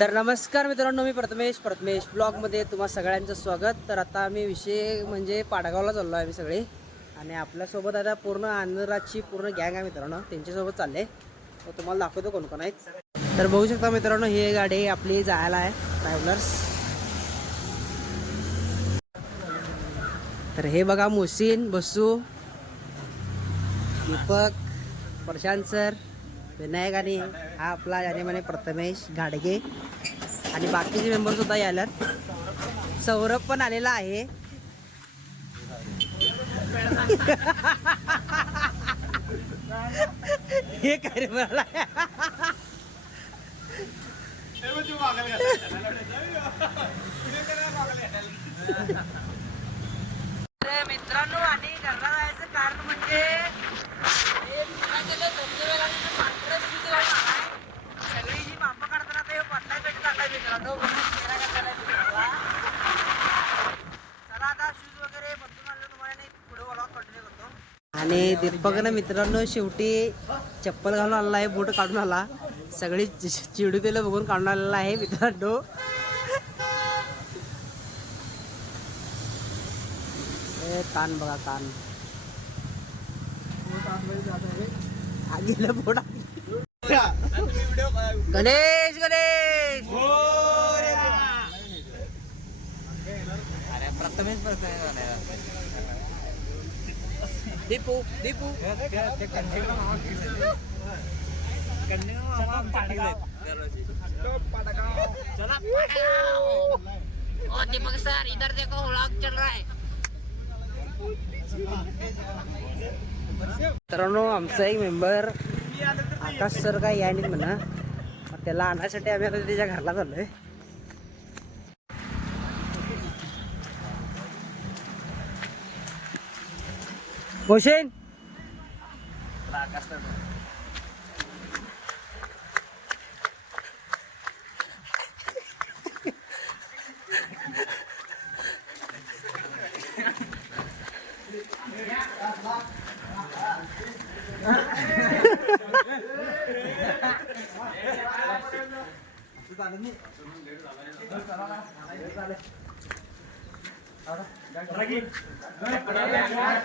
तर नमस्कार मित्रांनो मी प्रथमेश प्रथमेश ब्लॉगमध्ये तुम्हा सगळ्यांचं स्वागत. तर आता आम्ही विषय म्हणजे पाडगावला चाललो आहे आम्ही सगळे. आणि आपल्यासोबत आता पूर्ण आंध्राची पूर्ण गँग आहे मित्रांनो. त्यांच्यासोबत चालले. तर तुम्हाला दाखवतो कोण कोण आहेत. तर बघू शकता मित्रांनो ही गाडी आपली जायला आहे ट्रॅव्हलर्स तर हे बघा मोसिन बसू दीपक प्रशांत सर विनायक आणि हा आपला याने म्हणे प्रथमेश घाडगे. आणि बाकीचे मेंबर सुद्धा यायलात. सौरभ पण आलेला आहे. हे काय रे मला तर मित्रांनो आणि घरला जायचं कारण म्हणजे हे पुण्याच्या धबधब्याला आणि ते पांढरं शिजवण आहे. सगळी जी मापं काढताना ते पटण्यासाठी चाललाय मित्रांनो म्हणून चेहरा काढायला मित्रांनो. चला आता शूज वगैरे बदलून आणलं तुम्हाला आणि पुढे वळवा कंटिन्यू करतो आणि दीपकनं मित्रांनो शेवटी चप्पल घालून आलेला आहे बूट काढून आला. सगळी चिडू दिलं बघून काढून आलेला आहे मित्रांनो. ए तान बघा तान हा गेलं पोटा गणेश गणेश. दीपू दीपू. ओ दीपक सर इधर देखो व्लॉग चल रहा है. मित्रांनो आमचा एक मेंबर आकाश सर काही या नाही म्हणा. मग त्याला आणण्यासाठी आम्ही आता त्याच्या घरला चाललोय. বসেন।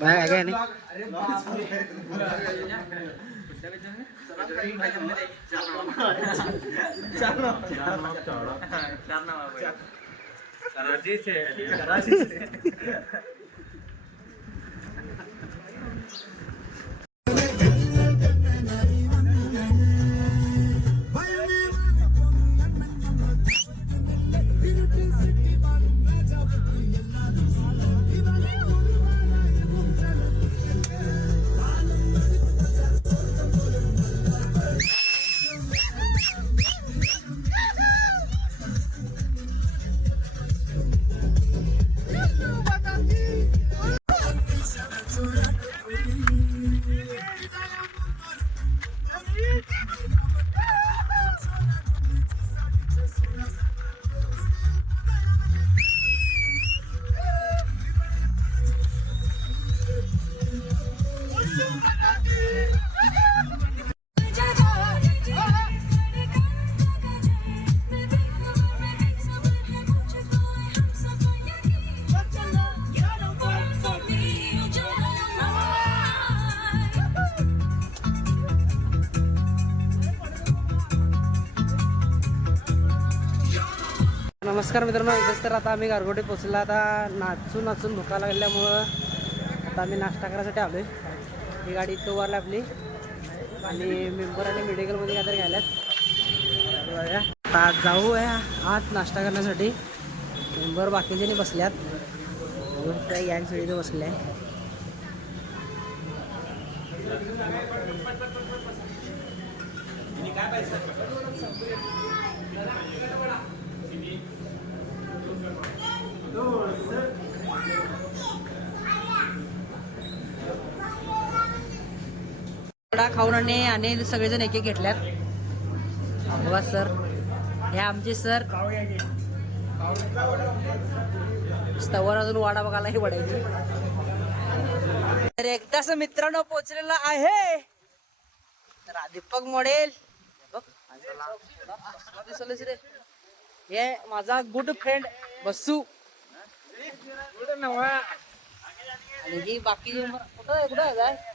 बाय काय नाही। नमस्कार मित्रांनो इथेच तर आता आम्ही गारगोटी पोचला आता नाचून नाचून भुका लागल्यामुळं आता आम्ही नाश्ता करायसाठी आलो आहे ही गाडी इथं उभारली आपली. आणि मेंबर आणि मेडिकलमध्ये काहीतरी तर बघा. आता जाऊ आहे आत नाश्ता करण्यासाठी. मेंबर बाकीच्यानी बसल्यात. त्या गँग सगळी इथं बसल्या. आहे वडा खाऊन आणि आणि सगळेजण एक एक घेतल्यात. बघा सर हे आमचे सर. स्तवर अजून वाडा बघायलाही पडायची तर एकदाच मित्रांनो पोचलेला आहे. तर दीपक मॉडेल. बघ रे. हे माझा गुड फ्रेंड बसू. आणि ही बाकी कुठं कुठं आहे?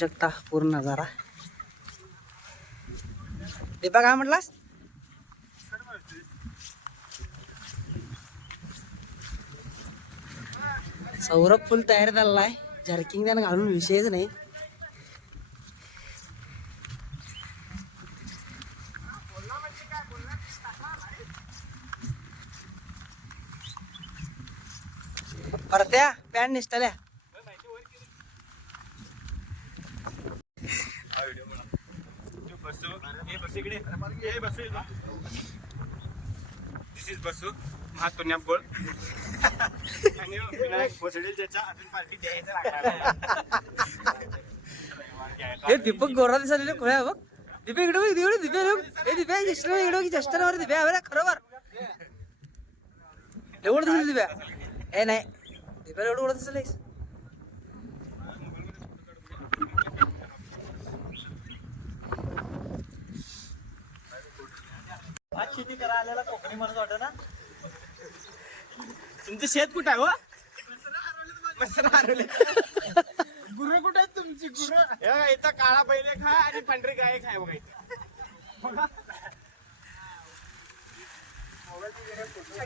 शकता पूर्ण नजारा दीपा काय म्हटलास? सौरभ फुल तयार झालेला आहे जर्किंग त्यानं घालून विषयच नाही. परत्या पॅन्ट निसटल्या बसू हे बस इकडे हे बसू दिस इज बसू महात्मा बोल. आणि विनायक भोसडे ज्याच्या अजून पार्टी द्यायचं लागणार हे दीपक गोरा दिसायला आहे बघ? दीपक इकडे बघ इकडे दीपे हे दीपे जस्ट इकडे बघ जस्ट वर दीपे अरे खरोबर एवढं दिसलं दिप्या ए नाही. दिपे एवढं ओळख दिसलं शेती करा आलेला कोकणी माणूस वाटत ना तुमचं शेत कुठं आहे हो गुरु कुठे आहेत तुमची गुरु इथं काळा बैले खा आणि पांढरी गाय खाय बघा इथं. बघा.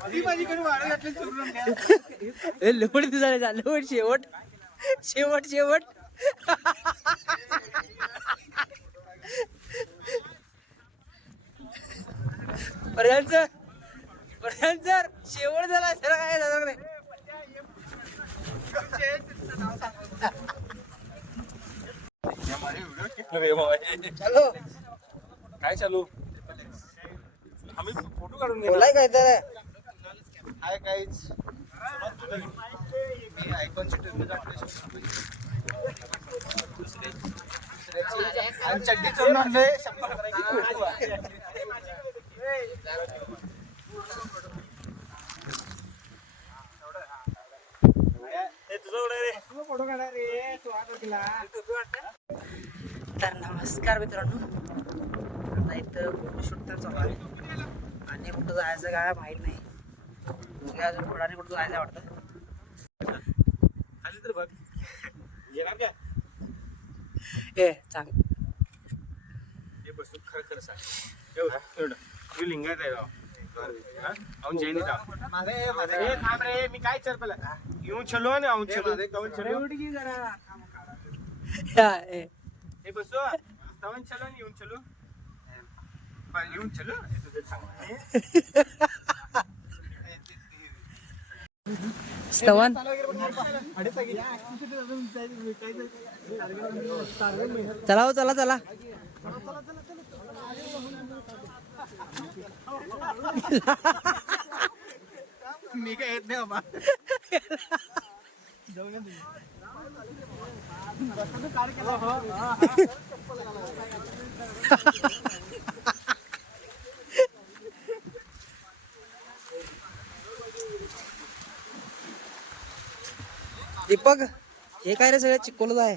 ती माझीकडे वाढ घातली चुरून द्या. ए लेवट दिसायला जा लेवट शेवट शेवट शेवट पर्यंत सर पर्यंत सर शेवट झाला सर काय झालं नाही. चलो. काय चालू? आम्ही फोटो काढून बोलाय काय तर. हाय काहीच मी आयकॉनची ट्रेनचा आणि चड्डी चढून आणलोय. शंभर फोटो काढा रे तू तर नमस्कार मित्रांनो. आता इथं फोटोशूट तर चालू आहे. आणि कुठं जायचं काय माहीत नाही. म्हणजे अजून पुढारी कुठं जायचं वाटतं? खाली तर बघ. येणार काय ए सांग. हे बसून खरं खरं सांग. एवढं मी लिंगायत आहे हा? आहे राव. ए, थांब रे मी काय चल पहिला येऊन चलो ना औन चलो. तवन चलो आणि येऊन चलो. पण येऊन चलो. हे तुझं स्तवन. चला हो चला चला. मी काय येत नाही बाबा. दीपक हे काय रे सगळ्या चिकोलच आहे?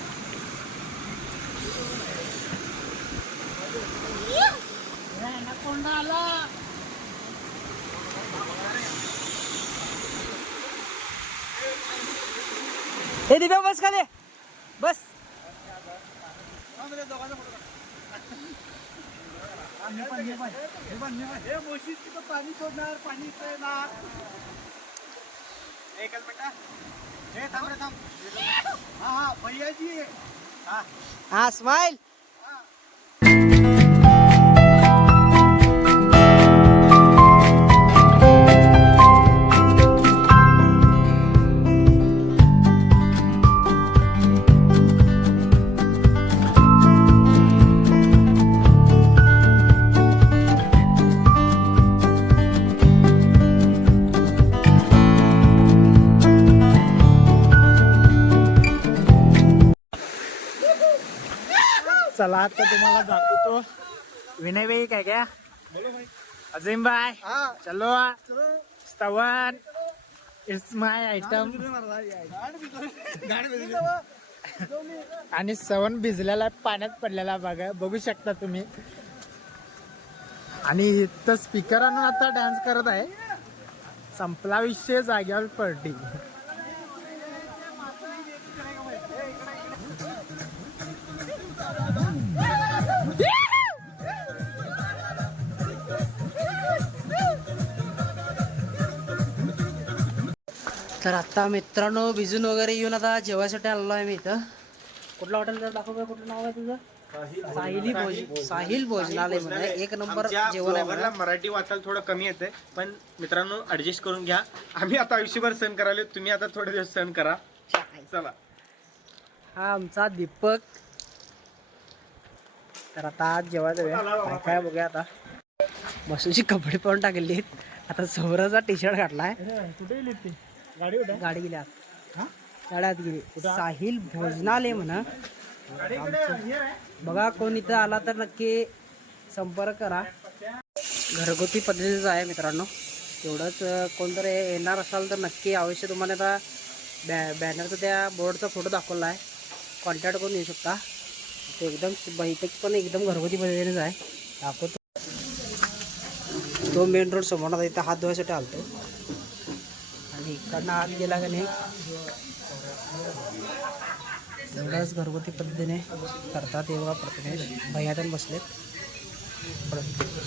आवाज हे दिव्या बस खाली. बस. पाणी सोडणार पाणी येणार एकच हे थांब रे थांब हा हा भैयाजी हा हा स्माइल चला आता तुम्हाला दाखवतो. विनय भाई काय क्या? अजिम भाई चलो. स्तवन. इट्स माय आयटम आणि सवन भिजलेला आहे, पाण्यात पडलेला आहे बघा बघू शकता तुम्ही. आणि इथं स्पीकर आणून आता डान्स करत आहे. संपला विषय जाग्यावर पडली तर आता मित्रांनो भिजून वगैरे येऊन आता जेवायसाठी आलेलो आहे मी इथं. कुठलं हॉटेल दाखव बरं, कुठलं नाव आहे तुझं? साहिली भोज साहिल भोजनालय म्हणजे एक नंबर जेवण आहे बघा. मराठी वाचायला थोडं कमी येते पण मित्रांनो ऍडजस्ट करून घ्या. आम्ही आता आयुष्यभर सण करायला तुम्ही आता थोडे दिवस सण करा. चला. हा आमचा दीपक. तर आता आज जेवायचं काय काय बघूया आता. बसूची कपडे पण टाकली आता समोरचा टी शर्ट घातलाय कुठे गाडी कुठे? गाडी गेली आत. गाडी आत गेली. साहिल भोजनालय म्हणा. बघा कोण इथं आला तर नक्की संपर्क करा. घरगुती पद्धतीचं आहे मित्रांनो. तेवढंच कोणतरी येणार असाल तर नक्की अवश्य तुम्हाला आता बॅ बॅनरचा त्या बोर्डचा फोटो दाखवला आहे. कॉन्टॅक्ट करून येऊ शकता. ते एकदम इथे पण एकदम घरगुती पद्धतीनेच आहे. दाखवतो. तो मेन रोड समोर इथं हात धुवायसाठी आलतो. आणि इकडनं आत गेला का नाही? एवढंच घरगुती पद्धतीने करतात एवढा प्रथमेश भैया पण बसलेत.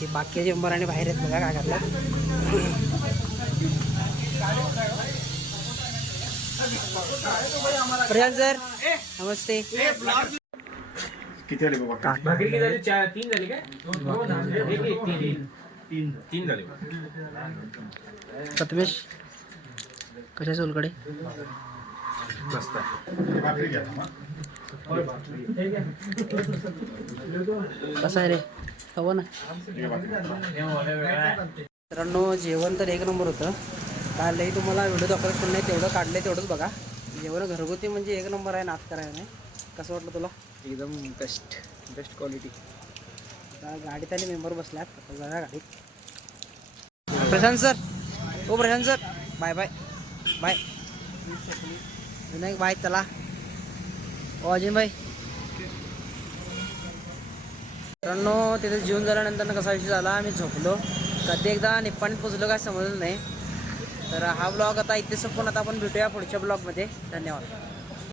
हे बाकीचे आणि बाहेर आहेत बघा काय करतात. प्रशांत सर नमस्ते. किती तीन तीन झाले प्रथमेश. कशा सोलकडे कसं आहे रे? हवं ना? मित्रांनो जेवण तर एक नंबर होतं. कालही तुम्हाला व्हिडिओ दाखवायचं नाही तेवढं काढलं तेवढंच बघा. जेवण घरगुती म्हणजे एक नंबर आहे नाच करायला नाही. कसं वाटलं तुला? एकदम बेस्ट बेस्ट क्वालिटी आता गाडीत आणि मेंबर बसल्यात आता जाऊया गाडीत. प्रशांत सर हो Prashant sir bye bye bye Vinayak bye चला हो अजय भाई मित्रांनो तिथे जेवण झाल्यानंतर कसा विषय झाला आम्ही झोपलो. कधी एकदा निप्पाणीत पोचलो काय समजलं नाही. तर हा ब्लॉग आता इथे संपून आता आपण भेटूया पुढच्या ब्लॉगमध्ये धन्यवाद.